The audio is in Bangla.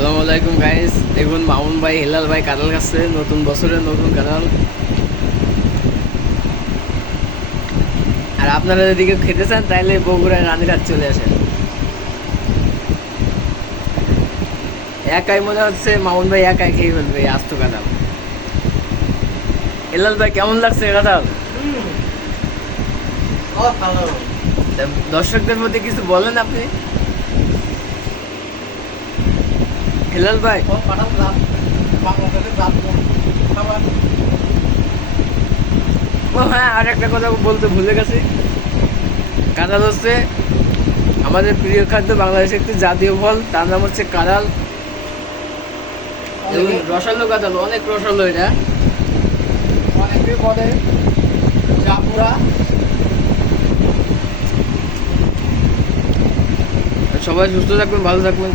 আসসালামু আলাইকুম গাইস, দেখুন মামুন ভাই হেলাল ভাই কাঁঠাল খাচ্ছে, নতুন বছরের নতুন কাঁঠাল। আর আপনারা যদি কেউ খেতে চান তাহলে বগুড়ায় রানীঘাট চলে আসেন। একাই মনে হচ্ছে মামুন ভাই একাই খেয়ে ফেলবে এই আস্ত কাঁঠাল। হেলাল ভাই কেমন লাগছে কাঁঠাল? ভালো। দর্শকদের মধ্যে কিছু বলেন আপনি। হেলাল ভাই ও হ্যাঁ, আর একটা কথা বলতে ভুলে গেছি। কাঁঠাল হচ্ছে আমাদের প্রিয় খাদ্য, বাংলাদেশের একটি জাতীয় ফল, তার নাম হচ্ছে কাঁঠাল। এবং রসালো কাঁঠাল, অনেক রসালো এটা। অনেকে বলে জাপুরা। সবাই সুস্থ থাকবেন, ভালো থাকবেন।